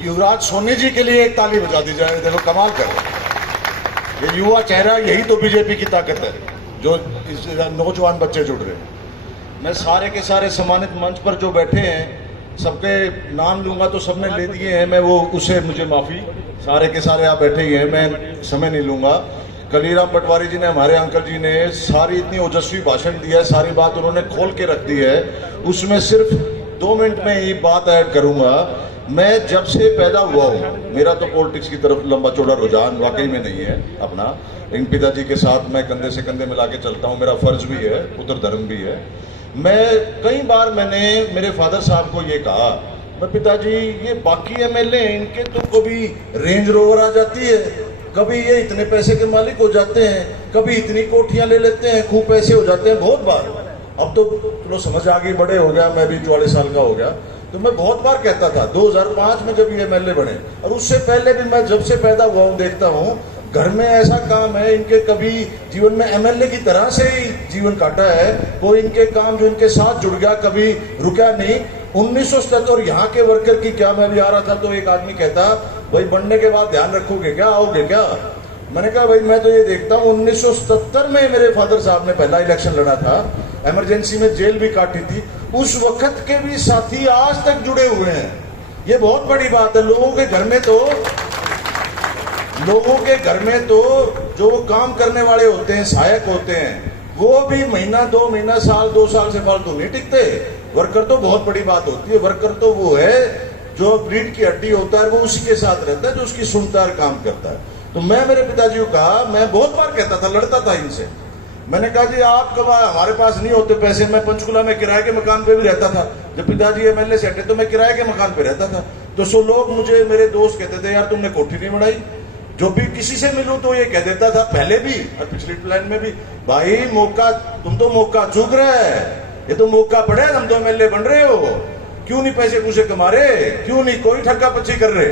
युवराज सोनी जी के लिए एक ताली बजा दी जाए। देखो कमाल कर ये युवा चेहरा, यही तो बीजेपी की ताकत है, जो इस नौजवान बच्चे जुड़ रहे हैं। मैं सारे के सारे सम्मानित मंच पर जो बैठे हैं सबके नाम लूंगा तो सबने ले दिए हैं, मैं वो उसे मुझे माफी। सारे के सारे आप बैठे ही हैं, मैं समय नहीं लूंगा। कलीराम पटवारी जी ने, हमारे अंकल जी ने सारी इतनी ओजस्वी भाषण दिया है, सारी बात उन्होंने खोल के रख दी है। उसमें सिर्फ 2 मिनट में ये बात ऐड करूंगा। मैं जब से पैदा हुआ हूँ, मेरा तो पॉलिटिक्स की तरफ लंबा चौड़ा रुझान वाकई में नहीं है अपना। इन पिताजी के साथ मैं कंधे से कंधे मिला के चलता हूँ, मेरा फर्ज भी है, पुत्र धर्म भी है। मैं कई बार मैंने मेरे फादर साहब को ये कहा, मैं पिताजी ये बाकी एमएलए इनके तो कभी रेंज रोवर आ जाती है, कभी ये इतने पैसे के मालिक हो जाते हैं, कभी इतनी कोठियां ले लेते हैं, खूब पैसे हो जाते हैं। बहुत बार, अब तो चलो समझ आ गई, बड़े हो गया, मैं भी 44 साल का हो गया, तो मैं बहुत बार कहता था। 2005 में जब ये एमएलए बने और उससे पहले भी मैं जब से पैदा हुआ हूँ देखता हूँ, घर में ऐसा काम है इनके, कभी जीवन में एमएलए की तरह से ही जीवन काटा है। कोई इनके काम जो इनके साथ जुड़ गया कभी रुका नहीं। 1977 और यहाँ के वर्कर की क्या, मैं भी आ रहा था तो एक आदमी कहता, भाई बनने के बाद ध्यान रखोगे क्या, आओगे क्या? मैंने कहा भाई मैं तो ये देखता हूँ 1977 में मेरे फादर साहब ने पहला इलेक्शन लड़ा था, इमरजेंसी में जेल भी काटी थी, उस वक्त के भी साथी आज तक जुड़े हुए हैं। ये बहुत बड़ी बात है। लोगों के घर में तो जो वो काम करने वाले होते हैं, सहायक होते हैं, वो भी महीना 2 महीना, साल 2 साल से फालतू नहीं टिकते। वर्कर तो बहुत बड़ी बात होती है। वर्कर तो वो है जो रीढ़ की हड्डी होता है, वो उसी के साथ रहता है, जो उसकी सुनता है, काम करता है। तो मैं मेरे पिताजी को कहा, मैं बहुत बार कहता था, लड़ता था इनसे। मैंने कहा जी आप कब, हमारे पास नहीं होते पैसे, मैं पंचकुला में किराए के मकान पे भी रहता था। जब पिताजी एमएलए से हटे तो मैं किराए के मकान पे रहता था। तो सो लोग मुझे, मेरे दोस्त कहते थे, यार तुमने कोठी नहीं बनाई। जो भी किसी से मिलूं तो ये कह देता था, पहले भी और पिछली प्लान में भी, भाई मौका, तुम तो मौका चूक रहे है, ये तो मौका पड़े, तुम तो एमएलए बन रहे हो, क्यों नहीं पैसे पूसे कमा रहे, क्यों नहीं कोई ठक्का पच्ची कर रहे?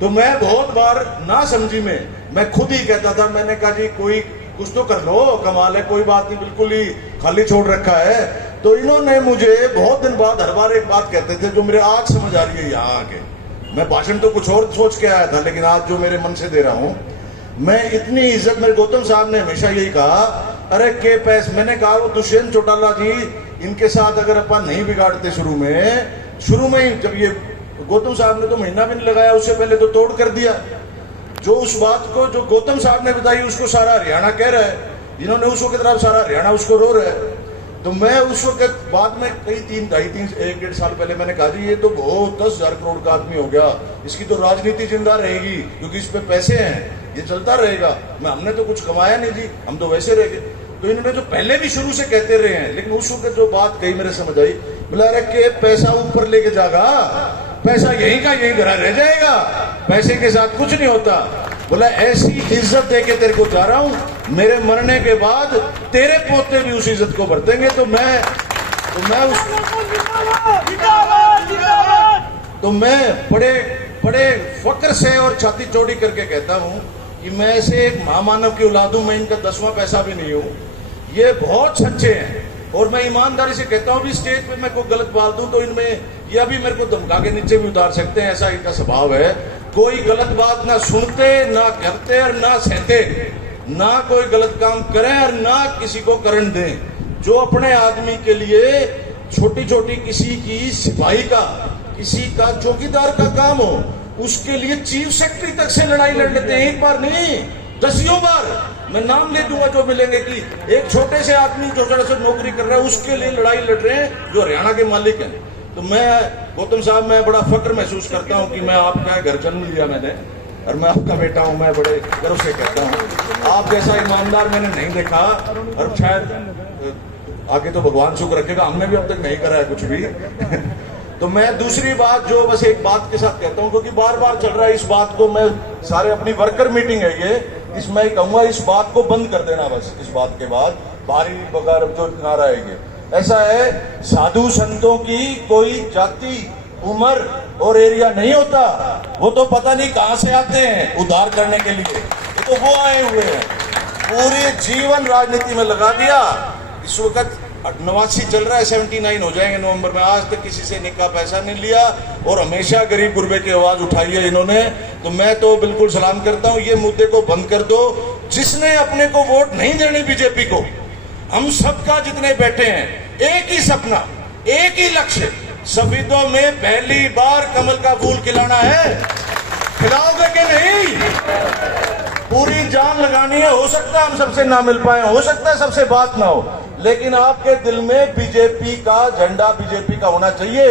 तो मैं बहुत बार ना समझी में मैं खुद ही कहता था, मैंने कहा जी कोई कुछ तो कर लो, कमाल है, कोई बात नहीं, बिल्कुल ही खाली छोड़ रखा है। तो इन्होंने मुझे बहुत दिन बाद हर बार एक बात कहते थे जो मेरे आज समझ आ रही है यहाँ आके। मैं भाषण तो कुछ और सोच के आया था, लेकिन आज जो मेरे मन से दे रहा हूँ, मैं इतनी इज्जत, मेरे गौतम साहब ने हमेशा यही कहा, अरे के पैस, मैंने कहा वो दुष्यंत चौटाला जी, इनके साथ अगर अपन नहीं बिगाड़ते शुरू में ही, जब ये गौतम साहब ने तो महीना भी नहीं लगाया, उससे पहले तो तोड़ कर दिया। जो उस बात को जो गौतम साहब ने बताई उसको सारा हरियाणा कह रहा है, जिन्होंने उस वक्त सारा हरियाणा उसको रो रहा है। तो मैं उस वक्त बाद में कई 1.5 साल पहले मैंने कहा जी ये तो बहुत 10,000 करोड़ का आदमी हो गया, इसकी तो राजनीति जिंदा रहेगी, क्योंकि इस पे पैसे हैं, ये चलता रहेगा। हमने तो कुछ कमाया नहीं जी, हम तो वैसे रह गए। तो इन्होंने जो पहले भी शुरू से कहते रहे हैं, लेकिन उस वक्त जो बात कही मेरे समझ आई, बोला अरे के पैसा ऊपर लेके जाएगा, पैसा यहीं का यहीं घर रह जाएगा, पैसे के साथ कुछ नहीं होता। बोला ऐसी इज्जत देके तेरे को जा रहा हूं, मेरे मरने के बाद तेरे पोते भी उस इज्जत को बरतेंगे। तो मैं बड़े फक्र से और छाती चौड़ी करके कहता हूं कि मैं ऐसे एक महामानव की औलाद हूं, मैं इनका 10वां पैसा भी नहीं हूं। ये बहुत सच्चे हैं और मैं ईमानदारी से कहता हूं भी स्टेज पे मैं कोई गलत बात दूं तो इनमें यह भी मेरे को धमका के नीचे भी उतार सकते हैं, ऐसा इनका स्वभाव है। कोई गलत बात ना सुनते, ना करते और ना सहते, ना कोई गलत काम करें और ना किसी को करन दें। जो अपने आदमी के लिए छोटी छोटी किसी की सिपाही का, किसी का चौकीदार का काम हो, उसके लिए चीफ सेक्रेटरी तक से लड़ाई लड़ लेते हैं। एक बार नहीं, 10 बार। मैं नाम ले दूंगा जो मिलेंगे कि एक छोटे से आदमी जो से नौकरी कर रहा है उसके लिए लड़ाई लड़ रहे हैं जो हरियाणा के मालिक हैं। तो मैं गौतम साहब, मैं बड़ा फक्र महसूस करता हूं कि मैं आपका घर जन्म लिया मैंने और मैं आपका बेटा हूं। मैं बड़े गर्व से कहता हूं, आप जैसा ईमानदार मैंने नहीं देखा और शायद आगे तो भगवान सुख रखेगा, हमने भी अब तक नहीं करा है कुछ भी। तो मैं दूसरी बात जो बस एक बात के साथ कहता हूं, क्योंकि बार बार चल रहा है, इस बात को मैं सारे अपनी वर्कर मीटिंग है ये, इसमें कहूंगा इस बात को बंद कर देना बस। इस बात के बाद भारी बगैर जो नारा है ये ऐसा है, साधु संतों की कोई जाति, उम्र और एरिया नहीं होता, वो तो पता नहीं कहां से आते हैं उद्धार करने के लिए, तो वो आए हुए हैं, पूरे जीवन राजनीति में लगा दिया। इस वक्त 89 चल रहा है, 79 हो जाएंगे नवंबर में। आज तक किसी से निका पैसा नहीं लिया और हमेशा गरीब गुरबे की आवाज उठाई है इन्होंने। तो मैं तो बिल्कुल सलाम करता हूं, ये मुद्दे को बंद कर दो। जिसने अपने को वोट नहीं देनी बीजेपी को, हम सबका जितने बैठे हैं, एक ही सपना, एक ही लक्ष्य, सफेदों में पहली बार कमल का फूल खिलाना है। खिलाओगे कि नहीं? पूरी जान लगानी है। हो सकता है हम सबसे ना मिल पाए, हो सकता है सबसे बात ना हो, लेकिन आपके दिल में बीजेपी का झंडा बीजेपी का होना चाहिए।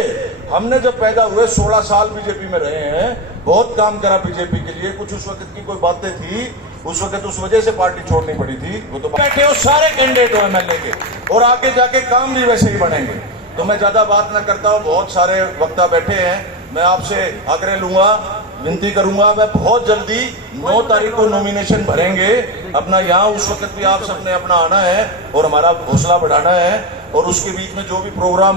हमने जब पैदा हुए 16 साल बीजेपी में रहे हैं, बहुत काम करा बीजेपी के लिए। कुछ उस वक्त की कोई बातें थी, उस वक्त उस वजह से पार्टी छोड़नी पड़ी थी। वो तो बैठे हो सारे कैंडिडेट हो एमएलए के, और आगे जाके काम भी वैसे ही बनेंगे। तो मैं ज्यादा बात ना करता हूँ, बहुत सारे वक्ता बैठे हैं। मैं आपसे आग्रह लूंगा, विनती करूंगा, मैं बहुत जल्दी 9 तारीख को नॉमिनेशन भरेंगे अपना यहाँ। उस वक्त भी आप सबने अपना आना है और हमारा हौसला बढ़ाना है, और उसके बीच में जो भी प्रोग्राम